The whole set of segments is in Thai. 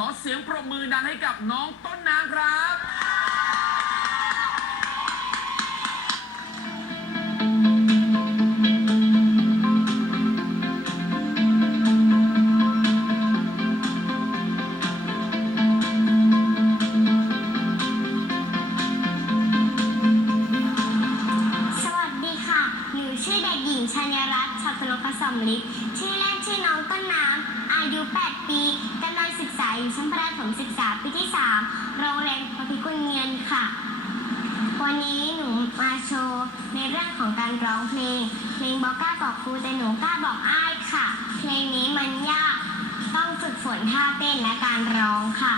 ขอเสียงปรบมือดังให้กับน้องต้นน้ำครับ สวัสดีค่ะ หนูชื่อเด็กหญิงชัญญรัตน์ชัตนกสมฤทธิ์ชื่อเล่นชื่อน้องต้นน้ำ อายุ 8 ปี กำลังศึก อยู่ชั้นประถมศึกษาปีที่ 3 โรงเรียนโพธิกุลเงินค่ะ วันนี้หนูมาโชว์ในเรื่องของการร้องเพลง เพลงบอกกล้าบอกครูแต่หนูกล้าบอกอ้ายค่ะ เพลงนี้มันยาก ต้องฝึกฝนท่าเต้นและการร้องค่ะ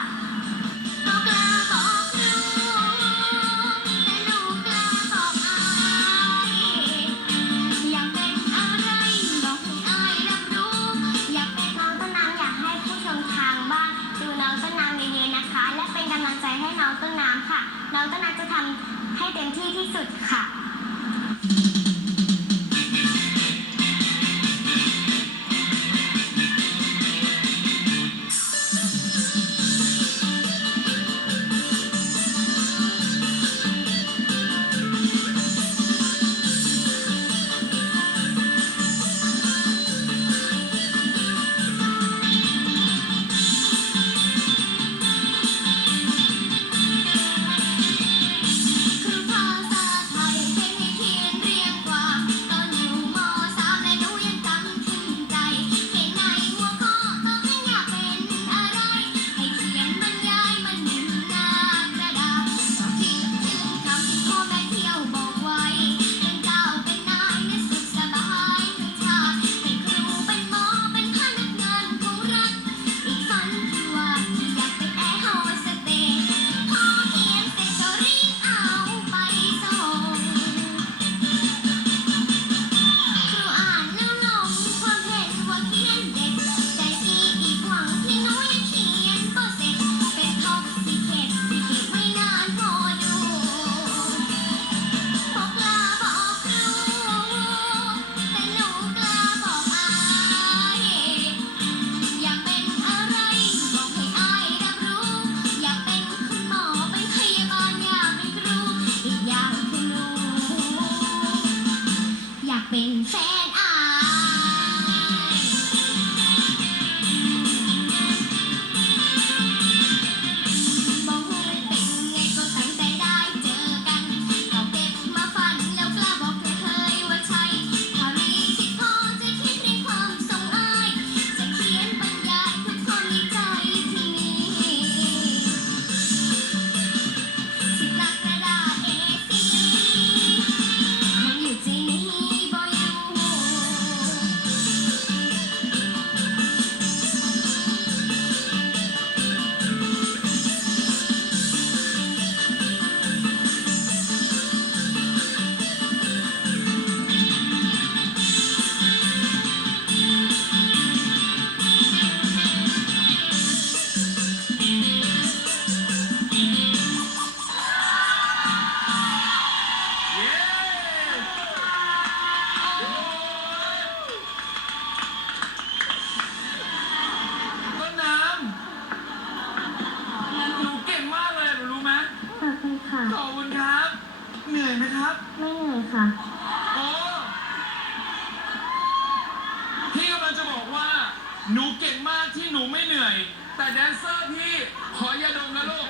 หนูเก่งมากที่หนูไม่เหนื่อย แต่แดนเซอร์พี่ขอยาดมนะลูก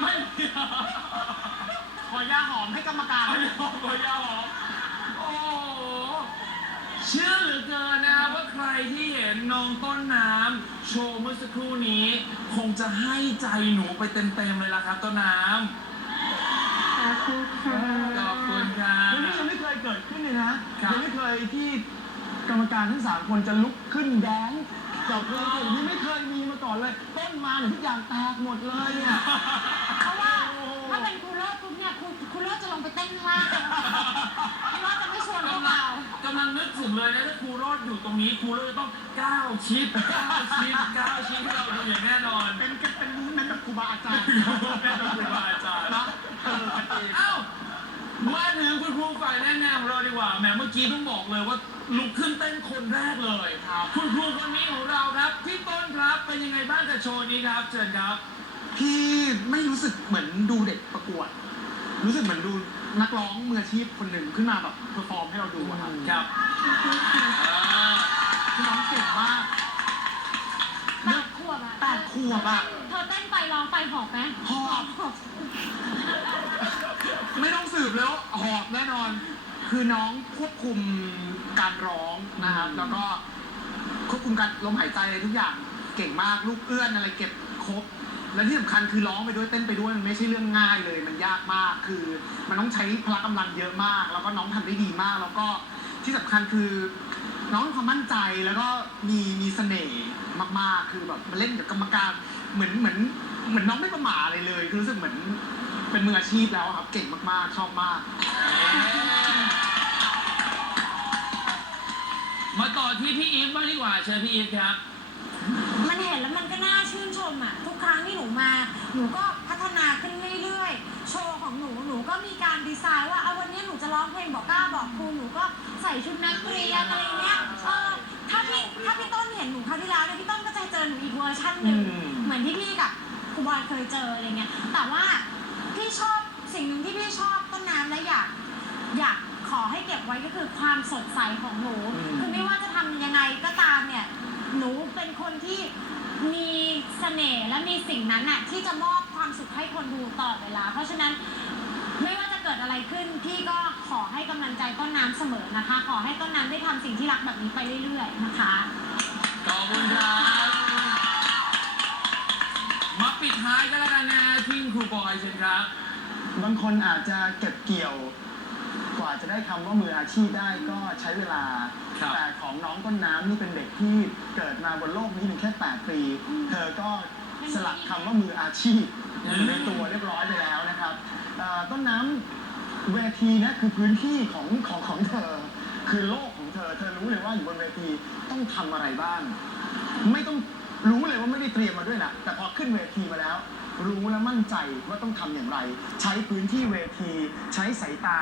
ไม่มีขอยาหอมให้กรรมการขอยาหอมขอยาหอม โอ้โหเชื่อเหลือเกินนะครับว่าใครที่เห็นน้องต้นน้ำโชว์เมื่อสักครู่นี้ คงจะให้ใจหนูไปเต็มๆเลยล่ะครับต้นน้ำขอบคุณค่ะขอบคุณครัเรื่องนี้บยังไม่เคยเกิดขึ้นเลยนะครับ ยังไม่เคยที่ กรรมการทั้งสามคนจะลุกขึ้นแดนซ์กับเพลงอย่างนี้ไม่เคยมีมาก่อนเลย ต้นมาเนี่ยทุกอย่างแตกหมดเลยเนี่ยเพราะว่าถ้าเป็นครูโรดปุ๊บเนี่ยครูครูโรดจะลงไปเต้นข้างล่างครูโรดจะไม่ชวนพวกกำลัเรางกำลังนึกถึงเลยนะถ้าครูโรดอยู่ตรงนี้ครูโรดจะต้องก้าวชิดก้าวชิดก้าวชิดให้เราดูอย่างแน่นอนเป็นเป็นเป็นแบบครูบาอาจารย์แม่เป็นครูบาอาจารย์ นะเออ กันเองเอ้ามาถึงคุณครูฝ่ายแนะแนวของเราดีกว่าแหมเมื่อกี้ต้องบอกเลยว่าลุกขึ้นเต้นคนแรกเลยครับคุณครูคนนี้ของเราครับพี่ต้นครับเป็นยังไงบ้างกับโชว์นี้ครับเชิญครับพี่ไม่รู้สึกเหมือนดูเด็กประกวด รู้สึกเหมือนดูนักร้องมืออาชีพคนหนึ่งขึ้นมาแบบเพอร์ฟอร์มให้เราดูอะครับครับอ่าคือน้องเก่งมากแปดขวบอะแปดขวบอะเธอเต้นไปร้องไปหอบไหมหอบ ไม่ต้องสืบแล้วหอบแน่นอน คือน้องควบคุมการร้องนะครับ แล้วก็ควบคุมการลมหายใจอะไรทุกอย่างเก่งมากลูกเอื้อนอะไรเก็บครบ และที่สำคัญคือร้องไปด้วยเต้นไปด้วยมันไม่ใช่เรื่องง่ายเลย มันยากมากคือ มันต้องใช้พละกำลังเยอะมาก แล้วก็น้องทำได้ดีมาก แล้วก็ที่สำคัญคือ น้องมีความมั่นใจแล้วก็มีมีเสน่ห์มากๆ คือแบบมาเล่นกับกรรมการเหมือนเหมือนเหมือนน้องไม่ประหม่าอะไรเลย คือรู้สึกเหมือน เป็นมืออาชีพแล้วอะครับ เก่งมากๆ ชอบมาก มาต่อที่พี่อีฟบ้างดีกว่าเชิญพี่อีฟครับ มันเห็นแล้วมันก็น่าชื่นชมอะทุกครั้งที่หนูมา หนูก็พัฒนาขึ้นเรื่อยๆ โชว์ของหนูหนูก็มีการดีไซน์ว่าเอาวันนี้หนูจะร้องเพลงบอกกล้าบอกครูหนูก็ใส่ชุดนักเรียนอะไรเงี้ยเออถ้าพี่ถ้าพี่ต้นเห็นหนูคราวที่แล้วเนี่ยพี่ต้นก็จะเจอหนูอีกเวอร์ชันหนึ่งอืม เหมือนที่พี่กับครูบอยเคยเจออะไรเงี้ยแต่ว่าพี่ ชอบสิ่งหนึ่งที่พี่ชอบต้นน้ำและอยากอยากขอให้เก็บไว้ก็คือความสดใสของหนู อืม คือไม่ว่าจะทำยังไงก็ตามเนี่ย หนูเป็นคนที่มีเสน่ห์และมีสิ่งนั้นน่ะที่จะมอบความสุขให้คนดูตลอดเวลา เพราะฉะนั้นไม่ว่าจะเกิดอะไรขึ้นพี่ก็ขอให้กำลังใจต้นน้ำเสมอนะคะ ขอให้ต้นน้ำได้ทำสิ่งที่รักแบบนี้ไปเรื่อยๆนะคะ ขอบคุณครับ มาปิดท้ายกันแล้วกันนะที่ ครูบอยเชิญครับบางคนอาจจะเก็บเกี่ยว กว่าจะได้คำว่ามืออาชีพได้ก็ใช้เวลา ครับแต่ของน้องต้นน้ำนี่เป็นเด็กที่เกิดมาบนโลกนี้เพียงแค่ 8 ปี เธอก็สลักคำว่ามืออาชีพอยู่ในตัวเรียบร้อยไปแล้วนะครับเอ่อต้นน้ำเวทีนะคือพื้นที่ของของของเธอ คือโลกของเธอ เธอรู้เลยว่าอยู่บนเวทีต้องทำอะไรบ้าง ไม่ต้องรู้เลยว่าไม่ได้เตรียมมาด้วยนะแต่พอขึ้นเวทีมาแล้ว รู้และมั่นใจว่าต้องทำอย่างไร ใช้พื้นที่เวที ใช้สายตา